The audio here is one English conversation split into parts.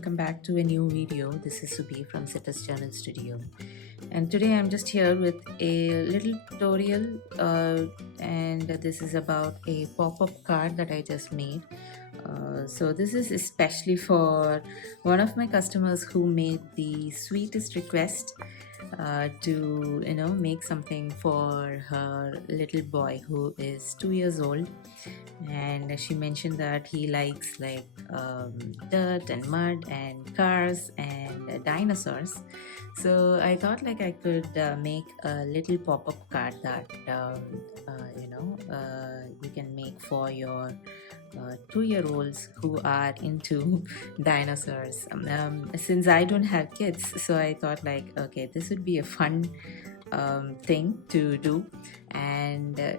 welcome back to a new video. This is Subi from Sitta's Journal Studio, and today I'm just here with a little tutorial and this is about a pop-up card that I just made. So this is especially for one of my customers who made the sweetest request to make something for her little boy who is 2 years old, and she mentioned that he likes dirt and mud and cars and dinosaurs. So I thought I could make a little pop-up card that you can make for your 2-year-olds who are into dinosaurs. Since I don't have kids, so I thought okay, this would be a fun thing to do and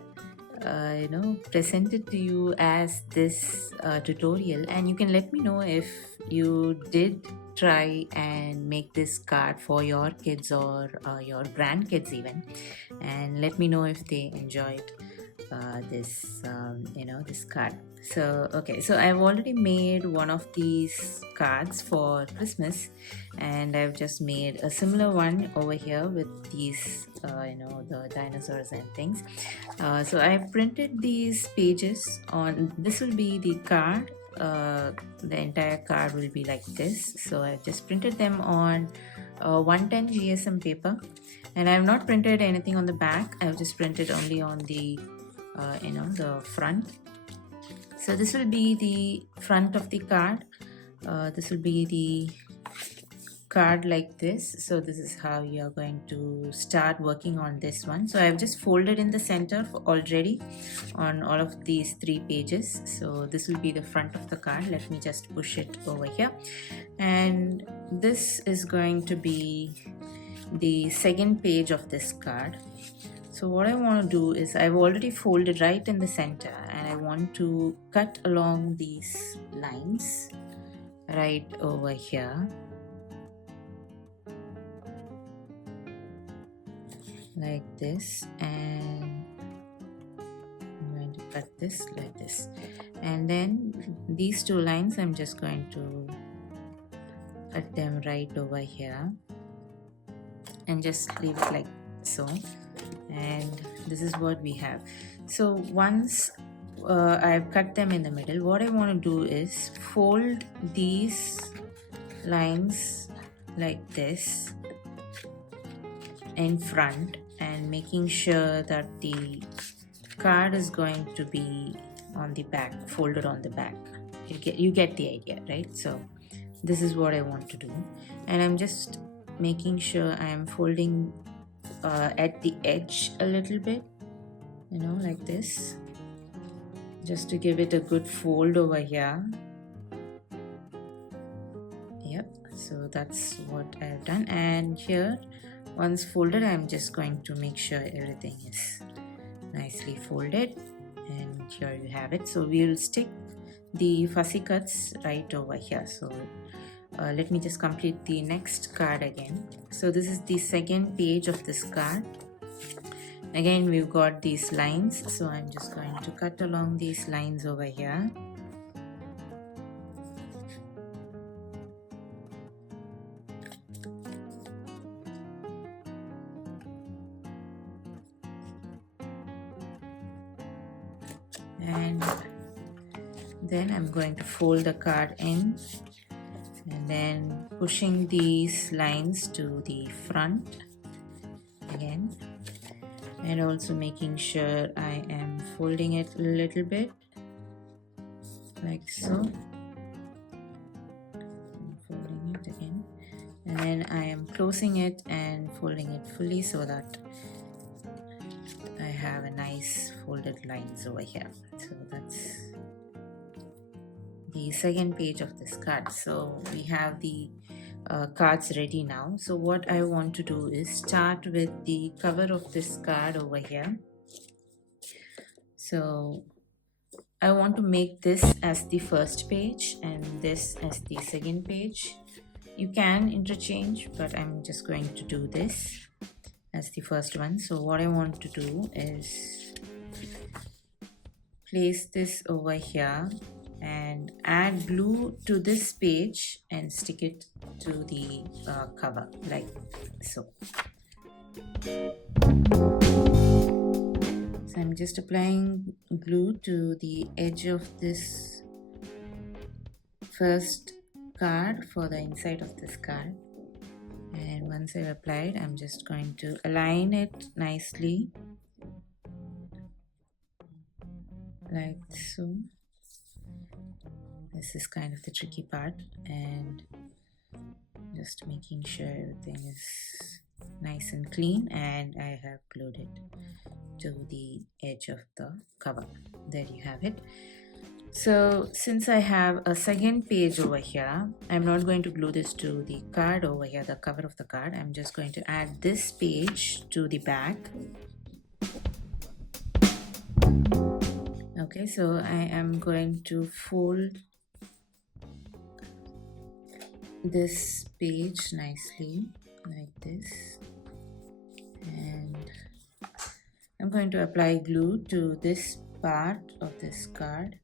present it to you as this tutorial. And you can let me know if you did try and make this card for your kids or your grandkids even, and let me know if they enjoyed this card. So I've already made one of these cards for Christmas, and I've just made a similar one over here with these the dinosaurs and things. So I printed these pages on, this will be the card. The entire card will be like this. So I've just printed them on 110 GSM paper, and I have not printed anything on the back. I've just printed only on the the front. So this will be the front of the card. This will be the card like this. So this is how you're going to start working on this one. So I've just folded in the center already on all of these 3 pages. So this will be the front of the card. Let me just push it over here, and this is going to be the second page of this card. So what I want to do is, I've already folded right in the center, and I want to cut along these lines right over here, like this, and I'm going to cut this like this, and then these 2 lines I'm just going to cut them right over here and just leave it like so. And this is what we have. So once I've cut them in the middle, what I want to do is fold these lines like this in front, and making sure that the card is going to be on the back, folded on the back. You get the idea, right? So this is what I want to do, and I'm just making sure I am folding at the edge a little bit, like this, just to give it a good fold over here. Yep, so that's what I've done. And here, once folded, I'm just going to make sure everything is nicely folded, and here you have it. So we'll stick the fussy cuts right over here. So let me just complete the next card again. So this is the second page of this card. Again, we've got these lines, so I'm just going to cut along these lines over here. And then I'm going to fold the card in, and then pushing these lines to the front again, and also making sure I am folding it a little bit like so. I'm folding it again, and then I am closing it and folding it fully so that I have a nice folded lines over here. So that's the second page of this card. So we have the cards ready now. So what I want to do is start with the cover of this card over here. So I want to make this as the first page and this as the second page. You can interchange, but I'm just going to do this as the first one. So what I want to do is place this over here and add add glue to this page and stick it to the cover like so. So I'm just applying glue to the edge of this first card for the inside of this card, and once I've applied, I'm just going to align it nicely like so. This is kind of the tricky part, and just making sure everything is nice and clean, and I have glued it to the edge of the cover. There you have it. So since I have a second page over here, I'm not going to glue this to the card over here, the cover of the card. I'm just going to add this page to the back. Okay, so I am going to fold this page nicely like this, and I'm going to apply glue to this part of this card,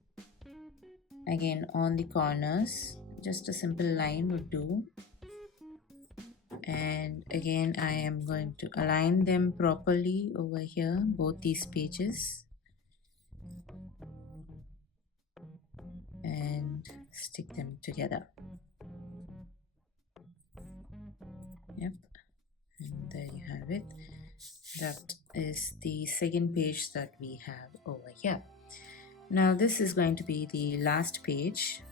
again on the corners. Just a simple line would do, and again I am going to align them properly over here, both these pages, and stick them together. Yep, and there you have it. That is the second page that we have over here. Now this is going to be the last page.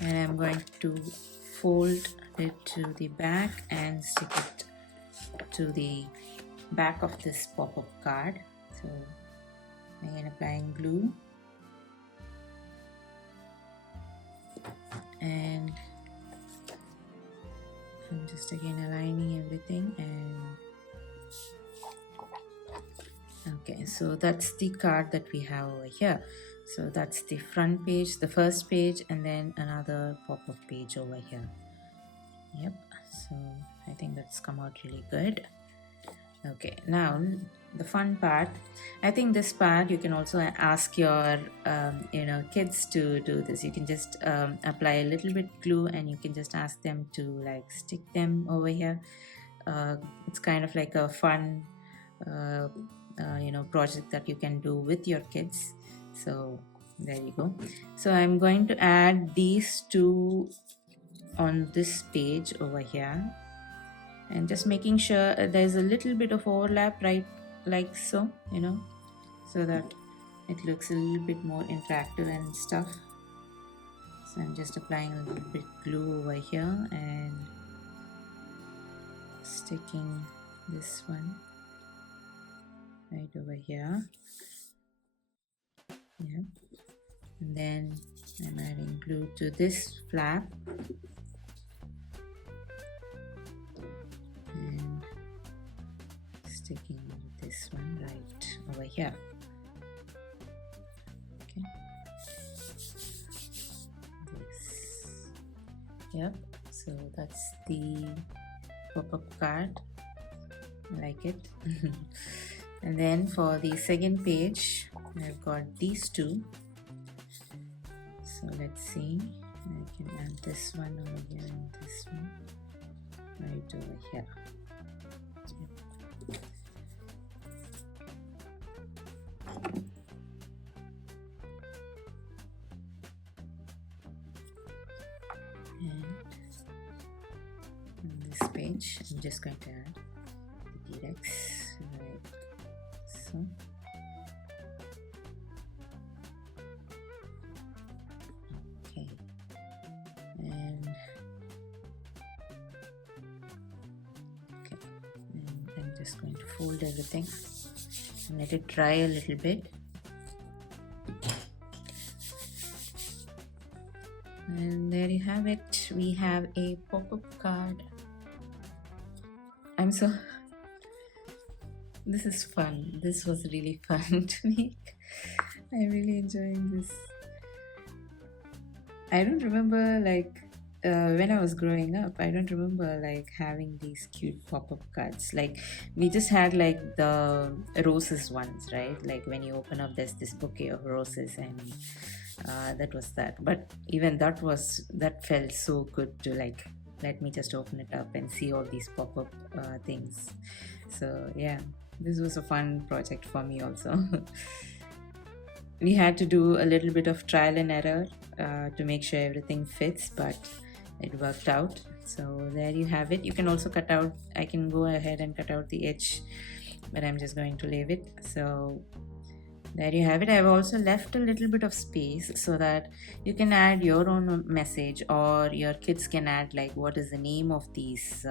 And I'm going to fold it to the back and stick it to the back of this pop-up card. So again applying glue, and I'm just again aligning everything. And okay, so that's the card that we have over here. So that's the front page, the first page, and then another pop-up page over here. Yep, so I think that's come out really good. Okay, now the fun part. I think this part you can also ask your kids to do this. You can just apply a little bit glue, and you can just ask them to like stick them over here. It's kind of like a fun project that you can do with your kids. So there you go. So I'm going to add these two on this page over here, and just making sure there's a little bit of overlap, right, like so, so that it looks a little bit more interactive and stuff. So I'm just applying a little bit glue over here and sticking this one right over here. Yeah, and then I'm adding glue to this flap, and sticking this one right over here. Okay, this, yep, so that's the pop-up card. I like it. And then for the second page, I've got these two. So let's see, I can add this one over here and this one right over here. And on this page, I'm just going to add the T-Rex right so. Okay, and I'm just going to fold everything and let it dry a little bit. And there you have it. We have a pop-up card. This is fun. This was really fun to make. I'm really enjoying this. I don't remember like when I was growing up, I don't remember like having these cute pop-up cards. Like we just had like the roses ones, right? Like when you open up, there's this bouquet of roses, and that was that. But even that felt so good to like let me just open it up and see all these pop-up things. So yeah, this was a fun project for me also. We had to do a little bit of trial and error to make sure everything fits, but it worked out. So there you have it. You can also cut out, I can go ahead and cut out the edge, but I'm just going to leave it. So there you have it. I've also left a little bit of space so that you can add your own message, or your kids can add like what is the name of these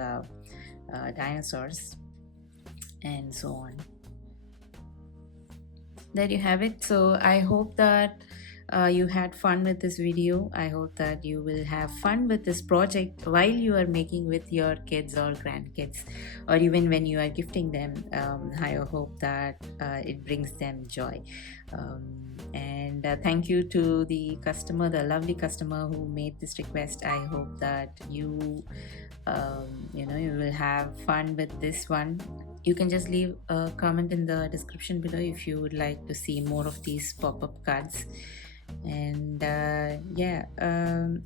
dinosaurs, and so on. There you have it. So I hope that you had fun with this video. I hope that you will have fun with this project while you are making with your kids or grandkids, or even when you are gifting them. I hope that it brings them joy. And thank you to the customer, the lovely customer who made this request. I hope that you you will have fun with this one. You can just leave a comment in the description below if you would like to see more of these pop-up cards. And yeah,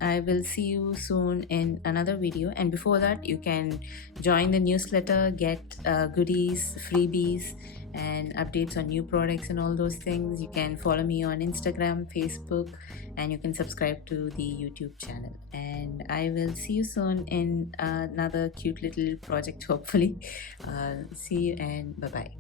I will see you soon in another video. And before that, you can join the newsletter, get goodies, freebies, and updates on new products and all those things. You can follow me on Instagram, Facebook, and you can subscribe to the YouTube channel. And I will see you soon in another cute little project, hopefully. See you, and bye bye.